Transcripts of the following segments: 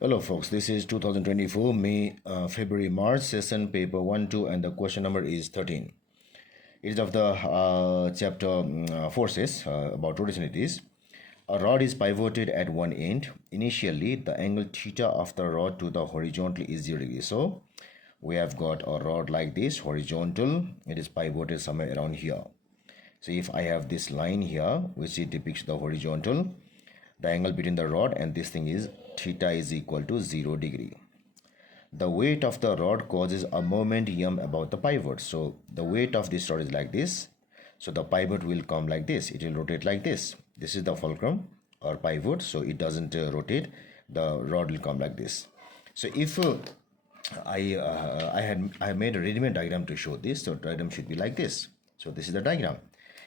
Hello folks, this is 2024 February, March session paper 1, 2 and the question number is 13. It is of the chapter forces about rotation. It is a rod is pivoted at one end. Initially the angle theta of the rod to the horizontal is 0 degrees. So we have got a rod like this, horizontal. It is pivoted somewhere around here. So if I have this line here which it depicts the horizontal, the angle between the rod and this thing is theta is equal to 0 degree. The weight of the rod causes a moment m about the pivot. So the weight of this rod is like this. So the pivot will come like this. It will rotate like this. This is the fulcrum or pivot. So it doesn't rotate. The rod will come like this. So if I made a ready-made diagram to show this. So diagram should be like this. So this is the diagram.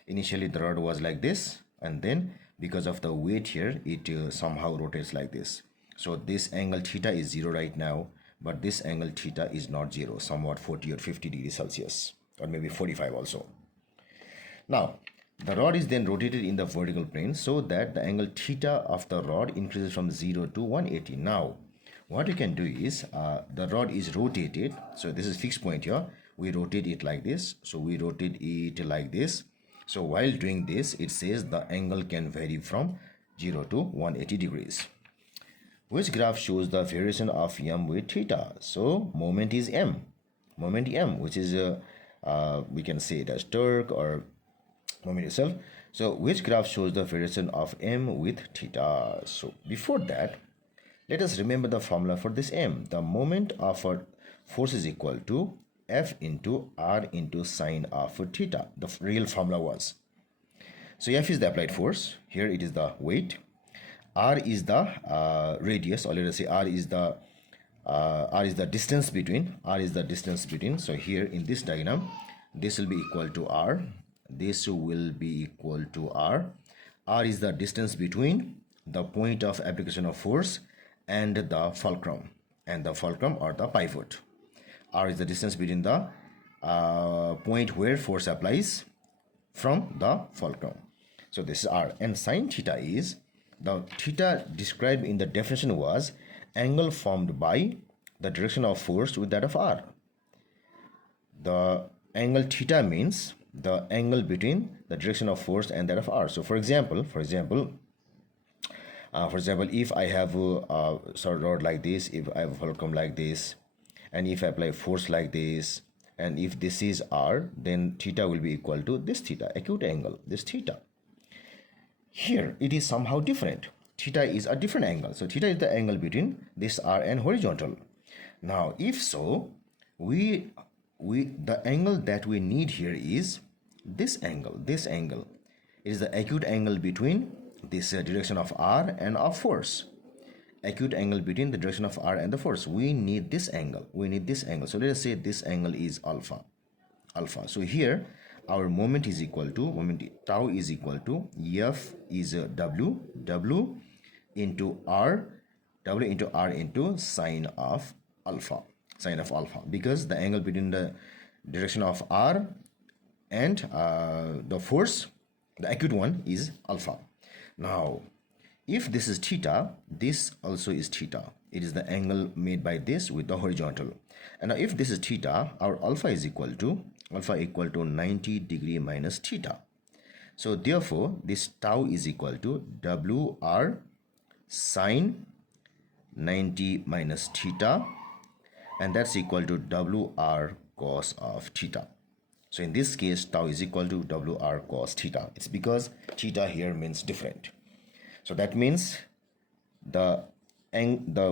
Initially the rod was like this, and then because of the weight here it somehow rotates like this. So this angle theta is 0 right now, but this angle theta is not 0, somewhat 40 or 50 degrees Celsius, or maybe 45 also. Now the rod is then rotated in the vertical plane so that the angle theta of the rod increases from 0 to 180. Now what you can do is the rod is rotated. So this is fixed point here. We rotate it like this. So we rotate it like this. So while doing this, it says the angle can vary from 0 to 180 degrees. Which graph shows the variation of m with theta? So moment is m. Moment m, which is we can say it as torque or moment itself. So which graph shows the variation of m with theta? So before that, let us remember the formula for this m. The moment of a force is equal to F into R into sine of theta. The real formula was. So F is the applied force. Here it is the weight. R is the radius, or let us say R is the distance between. R is the distance between. So here in this diagram, this will be equal to R. This will be equal to R. R is the distance between the point of application of force and the fulcrum, or the pivot. R is the distance between the point where force applies from the fulcrum. So this is R. And sine theta is, the theta described in the definition was angle formed by the direction of force with that of R. The angle theta means the angle between the direction of force and that of R. So for example, if I have a rod like this, if I have a fulcrum like this, and if I apply force like this, and if this is R, then theta will be equal to this theta, acute angle, this theta. Here it is somehow different. Theta is a different angle. So theta is the angle between this R and horizontal. Now if so, the angle that we need here is this angle. This angle is the acute angle between this direction of R and of force. Acute angle between the direction of R and the force. We need this angle. So let us say this angle is alpha. So here our moment is equal to, tau is equal to F is W into R into sine of alpha. Because the angle between the direction of R and the force, the acute one, is alpha. Now if this is theta, this also is theta. It is the angle made by this with the horizontal. And now if this is theta, our alpha equal to 90 degree minus theta. So therefore this tau is equal to WR sine 90 minus theta, and that's equal to WR cos of theta. So in this case, tau is equal to WR cos theta. It's because theta here means different. So that means the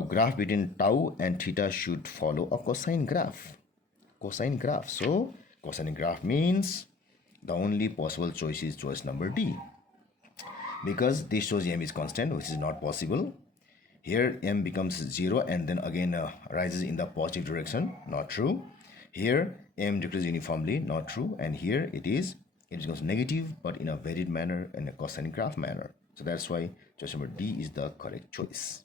graph between tau and theta should follow a cosine graph. So cosine graph means the only possible choice is choice number D, because this shows m is constant, which is not possible. Here m becomes 0 and then again rises in the positive direction, not true. Here m decreases uniformly, not true. And here it becomes negative, but in a varied manner, in a cosine graph manner. So that's why choice number D is the correct choice.